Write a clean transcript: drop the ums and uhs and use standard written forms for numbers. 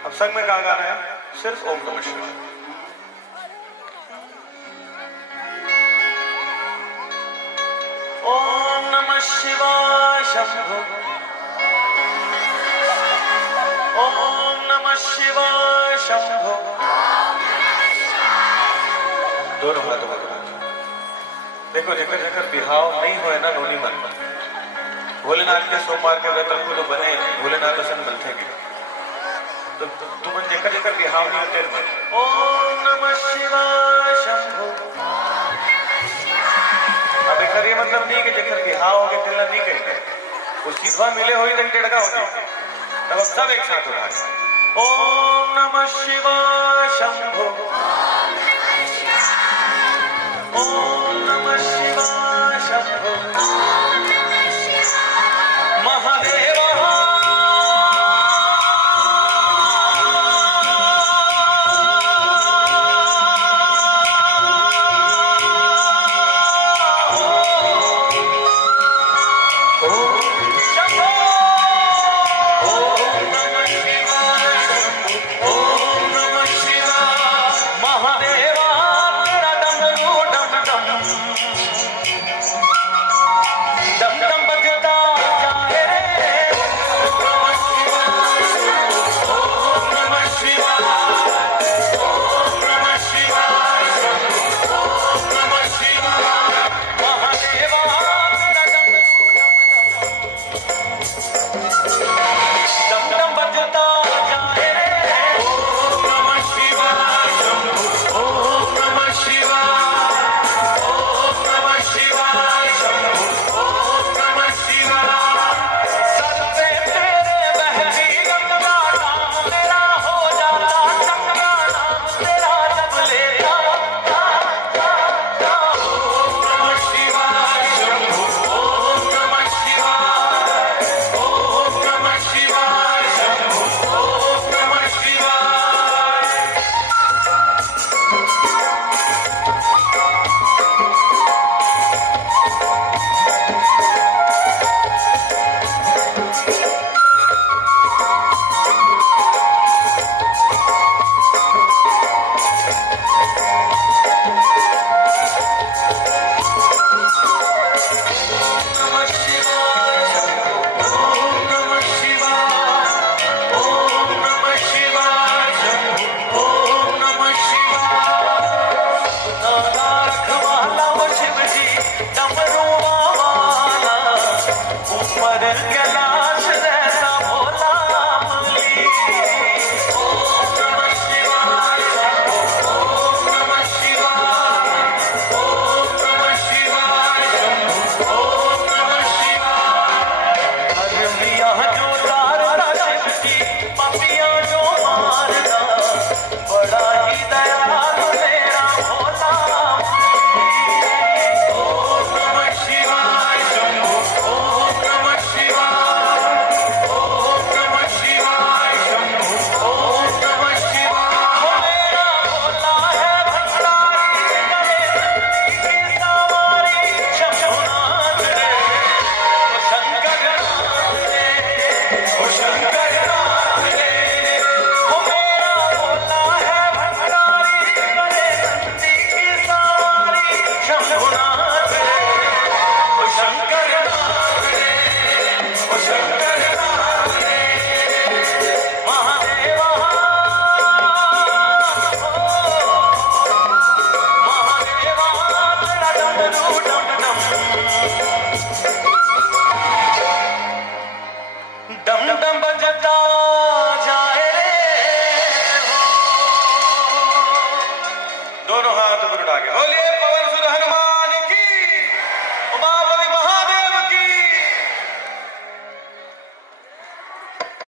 अब संग में कहा गाना है, सिर्फ ओम नमः शिवाय। ओम नमः शिवाय शंभो, ओम नमः शिवाय शंभो। दोनों हाथों में देखो, जेकर जेकर बिहाव नहीं होए ना नोनी मन, भोलेनाथ के सोमवार के व्रत को तो बने भोलेनाथ दर्शन मिलते के तो तुम जेकर जेकर बिहाव नहीं होते मन। ओम नमः शिवाय शंभो। अब एकर ये मतलब नहीं कि जेकर बिहाव हो के तिलना नहीं कहेंगे, वो सीधवा मिले हो ही तक टेढ़का हो जाए। तब अब सब एक साथ उठाए, ओम नमः शिवाय शंभो, ओम नमः शिवाय शंभो।